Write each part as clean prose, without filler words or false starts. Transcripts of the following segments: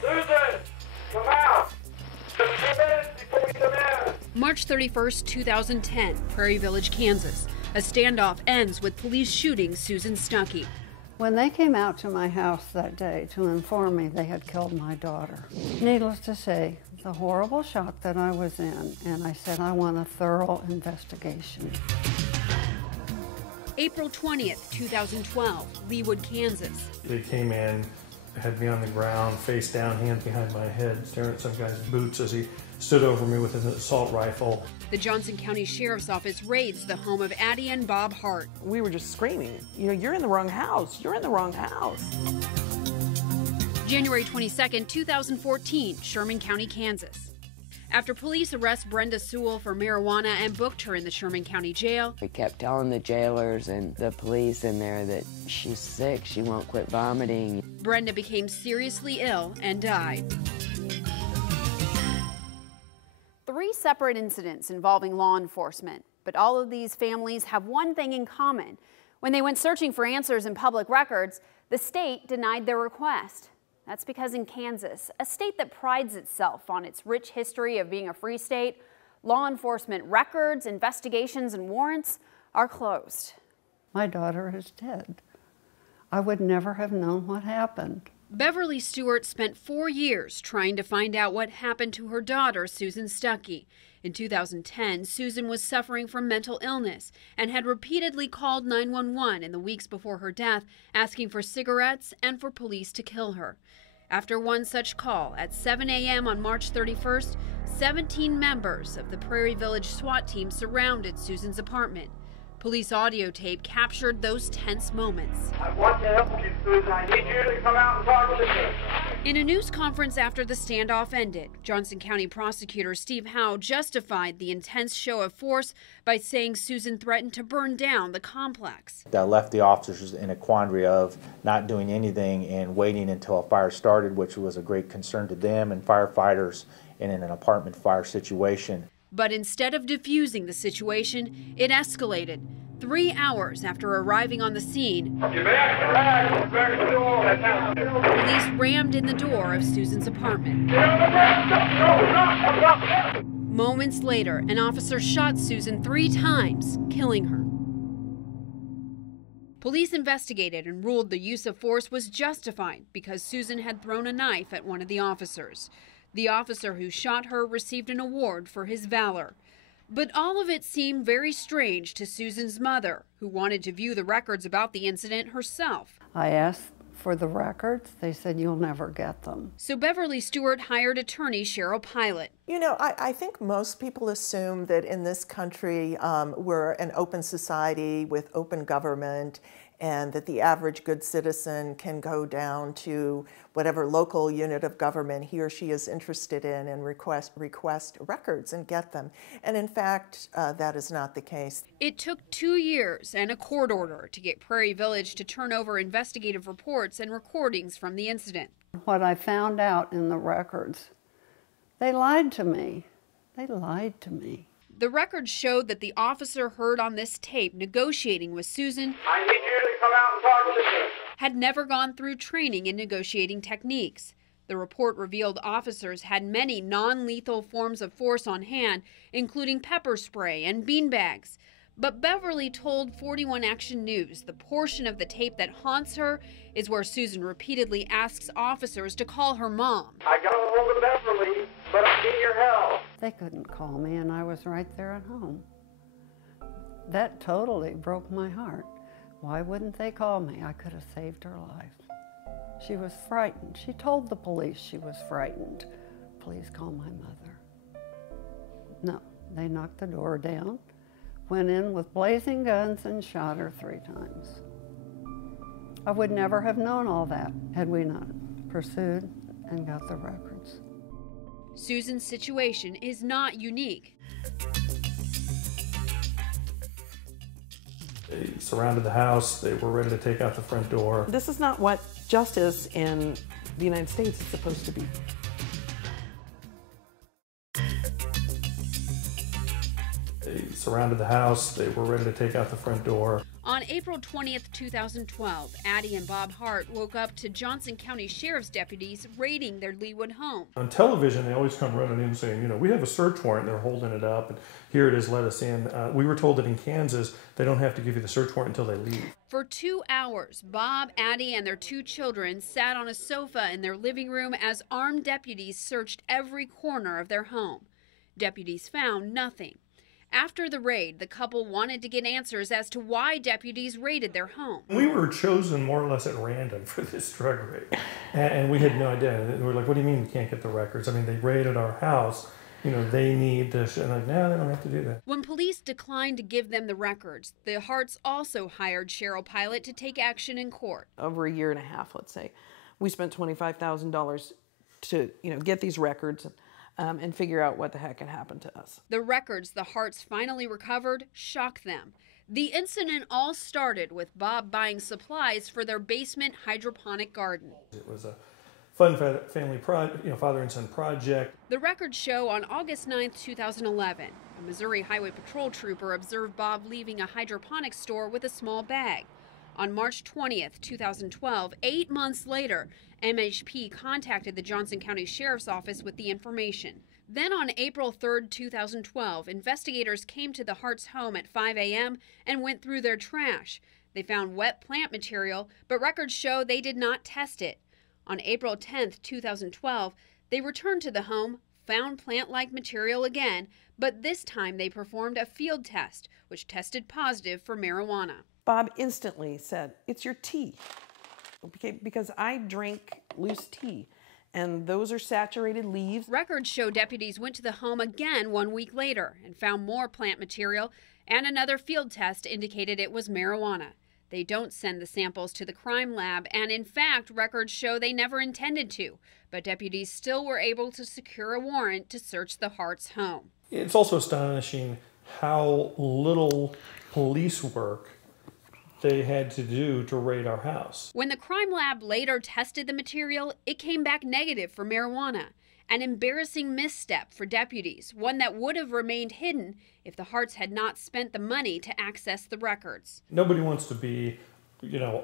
Susan, come out. Just 2 minutes before we come in. March 31st, 2010, Prairie Village, Kansas. A standoff ends with police shooting Susan Stuckey. When they came out to my house that day to inform me they had killed my daughter, needless to say, the horrible shock that I was in, and I said, I want a thorough investigation. April 20th, 2012, Leawood, Kansas. They came in, had me on the ground, face down, hands behind my head, staring at some guy's boots as he stood over me with an assault rifle. The Johnson County Sheriff's Office raids the home of Addie and Bob Hart. We were just screaming, you know, you're in the wrong house, you're in the wrong house. January 22nd, 2014, Sherman County, Kansas. After police arrest Brenda Sewell for marijuana and booked her in the Sherman County Jail, we kept telling the jailers and the police in there that she's sick, she won't quit vomiting. Brenda became seriously ill and died. 3 separate incidents involving law enforcement, but all of these families have one thing in common. When they went searching for answers in public records, the state denied their request. That's because in Kansas, a state that prides itself on its rich history of being a free state, law enforcement records, investigations, and warrants are closed. My daughter is dead. I would never have known what happened. Beverly Stewart spent 4 years trying to find out what happened to her daughter, Susan Stuckey. In 2010, Susan was suffering from mental illness and had repeatedly called 911 in the weeks before her death, asking for cigarettes and for police to kill her. After one such call at 7 a.m. on March 31st, 17 members of the Prairie Village SWAT team surrounded Susan's apartment. Police audio tape captured those tense moments. I want to help you, Susan. I need you to come out and talk with me. In a news conference after the standoff ended, Johnson County prosecutor Steve Howe justified the intense show of force by saying Susan threatened to burn down the complex. That left the officers in a quandary of not doing anything and waiting until a fire started, which was a great concern to them and firefighters in an apartment fire situation. But instead of diffusing the situation, it escalated. 3 hours after arriving on the scene, police rammed in the door of Susan's apartment. Moments later, an officer shot Susan 3 times, killing her. Police investigated and ruled the use of force was justified because Susan had thrown a knife at one of the officers. The officer who shot her received an award for his valor. But all of it seemed very strange to Susan's mother, who wanted to view the records about the incident herself. I asked for the records. They said, you'll never get them. So Beverly Stewart hired attorney Cheryl Pilot. You know, I think most people assume that in this country we're an open society with open government, and that the average good citizen can go down to whatever local unit of government he or she is interested in and request records and get them. And in fact, that is not the case. It took 2 years and a court order to get Prairie Village to turn over investigative reports and recordings from the incident. What I found out in the records, they lied to me. They lied to me. The records showed that the officer heard on this tape negotiating with Susan I need you to come out and talk with me. had never gone through training in negotiating techniques. The report revealed officers had many non-lethal forms of force on hand, including pepper spray and beanbags. But Beverly told 41 Action News the portion of the tape that haunts her is where Susan repeatedly asks officers to call her mom. I got a hold of Beverly, but I need your help. They couldn't call me, and I was right there at home. That totally broke my heart. Why wouldn't they call me? I could have saved her life. She was frightened. She told the police she was frightened. Please call my mother. No, they knocked the door down, went in with blazing guns, and shot her 3 times. I would never have known all that had we not pursued and got the records. Susan's situation is not unique. They surrounded the house. They were ready to take out the front door. This is not what justice in the United States is supposed to be. They surrounded the house. They were ready to take out the front door. On April 20th, 2012, Addie and Bob Hart woke up to Johnson County Sheriff's deputies raiding their Leawood home. On television, they always come running in saying, you know, we have a search warrant, they're holding it up, and here it is, let us in. We were told that in Kansas, they don't have to give you the search warrant until they leave. For 2 hours, Bob, Addie, and their 2 children sat on a sofa in their living room as armed deputies searched every corner of their home. Deputies found nothing. After the raid, the couple wanted to get answers as to why deputies raided their home. We were chosen more or less at random for this drug raid, and we had no idea. And we were like, what do you mean you can't get the records? I mean, they raided our house. You know, they need this. And like, no, they don't have to do that. When police declined to give them the records, the Harts also hired Cheryl Pilot to take action in court. Over a year and a half, let's say, we spent $25,000 to, get these records and figure out what the heck had happened to us. The records the Harts finally recovered shocked them. The incident all started with Bob buying supplies for their basement hydroponic garden. It was a fun family father and son project. The records show on August 9th, 2011, a Missouri Highway Patrol trooper observed Bob leaving a hydroponics store with a small bag. On March 20th, 2012, 8 months later, MHP contacted the Johnson County Sheriff's Office with the information. Then on April 3rd, 2012, investigators came to the Harts' home at 5 a.m. and went through their trash. They found wet plant material, but records show they did not test it. On April 10th, 2012, they returned to the home, found plant-like material again, but this time they performed a field test, which tested positive for marijuana. Bob instantly said, "It's your tea," because I drink loose tea, and those are saturated leaves. Records show deputies went to the home again 1 week later and found more plant material, and another field test indicated it was marijuana. They don't send the samples to the crime lab, and in fact, records show they never intended to, but deputies still were able to secure a warrant to search the Harts' home. It's also astonishing how little police work they had to do to raid our house. When the crime lab later tested the material, it came back negative for marijuana. An embarrassing misstep for deputies, one that would have remained hidden if the Harts had not spent the money to access the records. Nobody wants to be,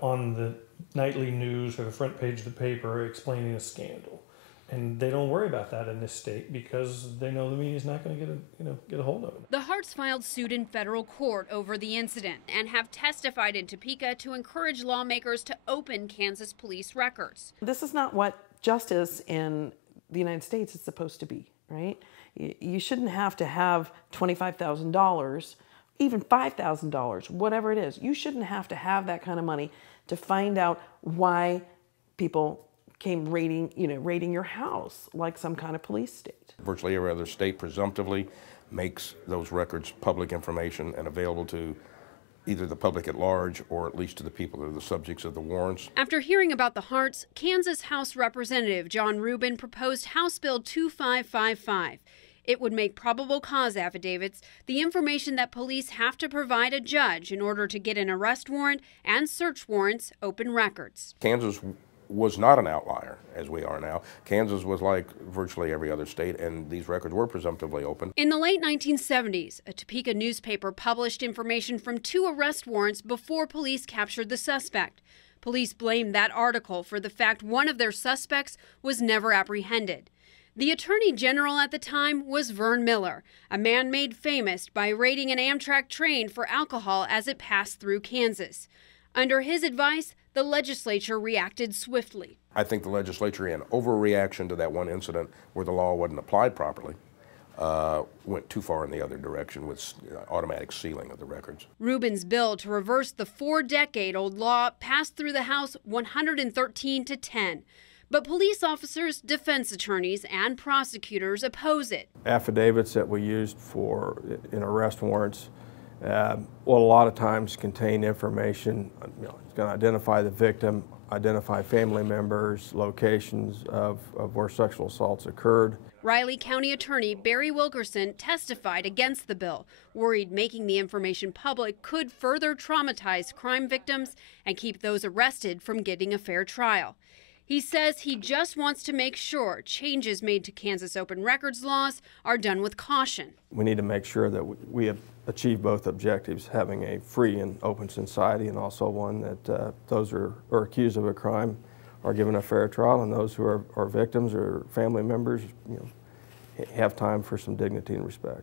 on the nightly news or the front page of the paper explaining a scandal. And they don't worry about that in this state because they know the media's not going to get a hold of it. The Harts filed suit in federal court over the incident and have testified in Topeka to encourage lawmakers to open Kansas police records. This is not what justice in the United States is supposed to be, right? You shouldn't have to have $25,000, even $5,000, whatever it is. You shouldn't have to have that kind of money to find out why people came raiding your house like some kind of police state. Virtually every other state presumptively makes those records public information and available to either the public at large or at least to the people that are the subjects of the warrants. After hearing about the Harts, Kansas House Representative John Rubin proposed House Bill 2555. It would make probable cause affidavits the information that police have to provide a judge in order to get an arrest warrant and search warrants open records. Kansas was not an outlier, as we are now. Kansas was like virtually every other state, and these records were presumptively open. In the late 1970s, a Topeka newspaper published information from 2 arrest warrants before police captured the suspect. Police blamed that article for the fact one of their suspects was never apprehended. The Attorney General at the time was Vern Miller, a man made famous by raiding an Amtrak train for alcohol as it passed through Kansas. Under his advice, the legislature reacted swiftly. I think the legislature, in overreaction to that one incident where the law wasn't applied properly, went too far in the other direction with automatic sealing of the records. Rubin's bill to reverse the 4-decade-old law passed through the House 113-10. But police officers, defense attorneys, and prosecutors oppose it. Affidavits that we used in arrest warrants a lot of times contain information. It's going to identify the victim, identify family members, locations of where sexual assaults occurred. Riley County Attorney Barry Wilkerson testified against the bill, worried making the information public could further traumatize crime victims and keep those arrested from getting a fair trial. He says he just wants to make sure changes made to Kansas open records laws are done with caution. We need to make sure that we achieve both objectives, having a free and open society, and also one that those who are accused of a crime are given a fair trial, and those who are victims or family members, have time for some dignity and respect.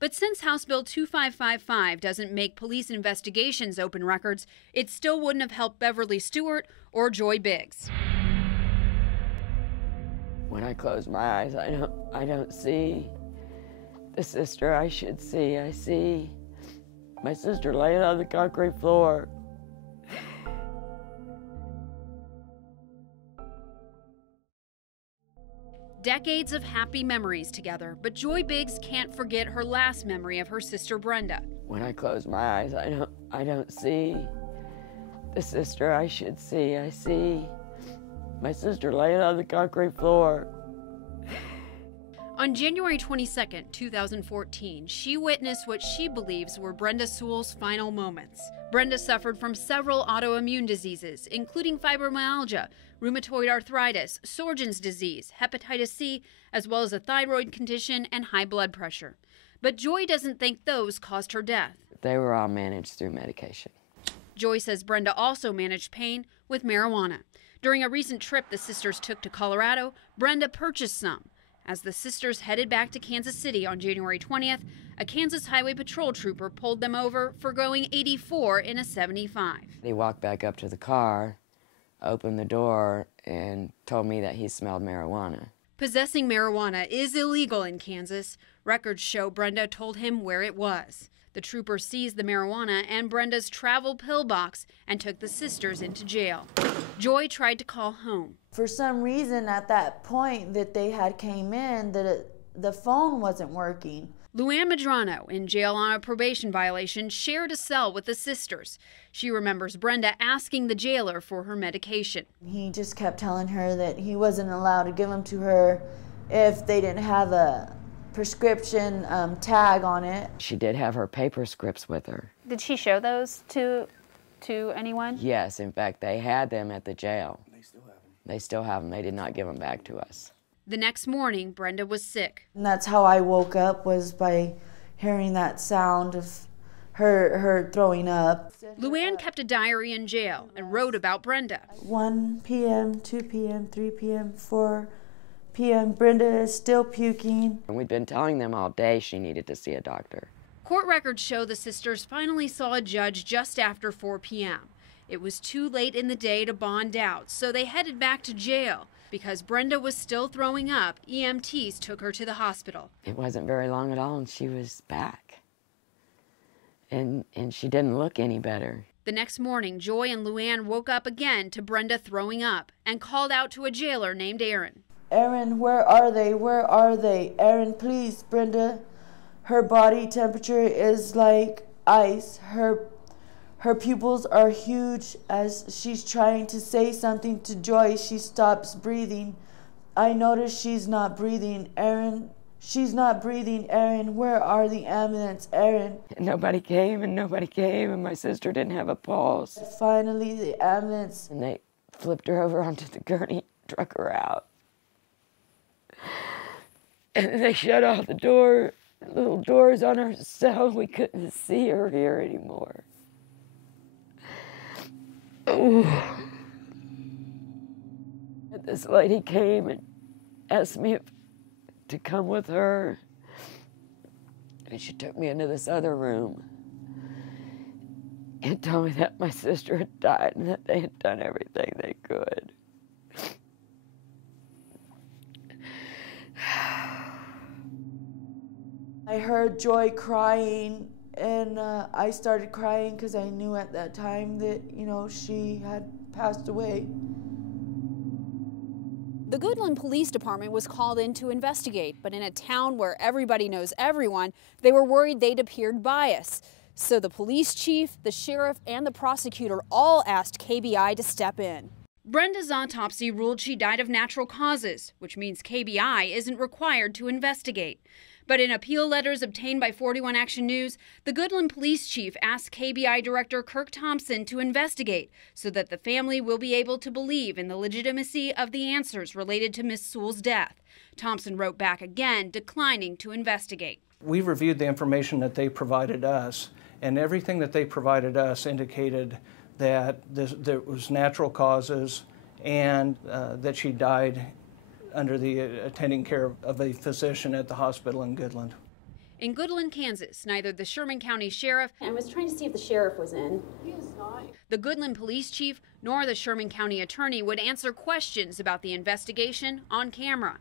But since House Bill 2555 doesn't make police investigations open records, it still wouldn't have helped Beverly Stewart or Joy Biggs. When I close my eyes, I don't see the sister I should see. I see my sister laying on the concrete floor. Decades of happy memories together, but Joy Biggs can't forget her last memory of her sister Brenda. When I close my eyes, I don't see the sister I should see. I see my sister laying on the concrete floor. On January 22, 2014, she witnessed what she believes were Brenda Sewell's final moments. Brenda suffered from several autoimmune diseases, including fibromyalgia, rheumatoid arthritis, Sjögren's disease, hepatitis C, as well as a thyroid condition and high blood pressure. But Joy doesn't think those caused her death. They were all managed through medication. Joy says Brenda also managed pain with marijuana. During a recent trip the sisters took to Colorado, Brenda purchased some. As the sisters headed back to Kansas City on January 20th, a Kansas Highway Patrol trooper pulled them over for going 84 in a 75. He walked back up to the car, opened the door, and told me that he smelled marijuana. Possessing marijuana is illegal in Kansas. Records show Brenda told him where it was. The trooper seized the marijuana and Brenda's travel pill box and took the sisters into jail. Joy tried to call home. For some reason at that point that they had came in, the phone wasn't working. Luann Medrano, in jail on a probation violation, shared a cell with the sisters. She remembers Brenda asking the jailer for her medication. He just kept telling her that he wasn't allowed to give them to her if they didn't have a prescription tag on it. She did have her paper scripts with her. Did she show those to anyone? Yes, in fact, they had them at the jail. They still have them. They did not give them back to us. The next morning, Brenda was sick. And that's how I woke up, was by hearing that sound of her throwing up. Luann kept a diary in jail and wrote about Brenda. 1 p.m., 2 p.m., 3 p.m., 4 p.m., Brenda is still puking. And we'd been telling them all day she needed to see a doctor. Court records show the sisters finally saw a judge just after 4 p.m. It was too late in the day to bond out, so they headed back to jail. Because Brenda was still throwing up, EMTs took her to the hospital. It wasn't very long at all, and she was back. And she didn't look any better. The next morning, Joy and Luann woke up again to Brenda throwing up and called out to a jailer named Aaron. Aaron, where are they? Where are they? Aaron, please, Brenda. Her body temperature is like ice. Her pupils are huge. As she's trying to say something to Joy, she stops breathing. I notice she's not breathing. Aaron, she's not breathing. Aaron, where are the ambulance? Aaron. And nobody came, and my sister didn't have a pulse. Finally, the ambulance. And they flipped her over onto the gurney, drug her out. And they shut off the little doors on her cell. We couldn't see or hear anymore. This lady came and asked me to come with her, and she took me into this other room and told me that my sister had died and that they had done everything they could. I heard Joy crying, and I started crying because I knew at that time that, she had passed away. The Goodland Police Department was called in to investigate, but in a town where everybody knows everyone, they were worried they'd appeared biased. So the police chief, the sheriff, and the prosecutor all asked KBI to step in. Brenda's autopsy ruled she died of natural causes, which means KBI isn't required to investigate. But in appeal letters obtained by 41 Action News, the Goodland police chief asked KBI Director Kirk Thompson to investigate so that the family will be able to believe in the legitimacy of the answers related to Miss Sewell's death. Thompson wrote back again, declining to investigate. We reviewed the information that they provided us, and everything that they provided us indicated that there was natural causes and that she died under the attending care of a physician at the hospital in Goodland. In Goodland, Kansas, neither the Sherman County Sheriff, I was trying to see if the sheriff was in. He is not. The Goodland Police Chief, nor the Sherman County Attorney would answer questions about the investigation on camera.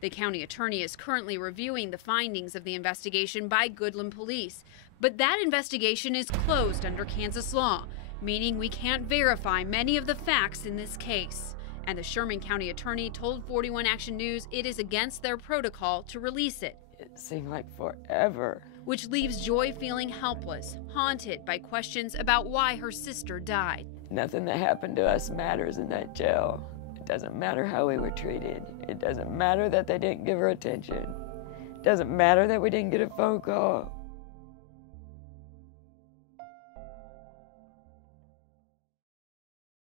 The county attorney is currently reviewing the findings of the investigation by Goodland Police, but that investigation is closed under Kansas law, meaning we can't verify many of the facts in this case. And the Sherman County Attorney told 41 Action News it is against their protocol to release it. It seemed like forever. Which leaves Joy feeling helpless, haunted by questions about why her sister died. Nothing that happened to us matters in that jail. It doesn't matter how we were treated. It doesn't matter that they didn't give her attention. It doesn't matter that we didn't get a phone call.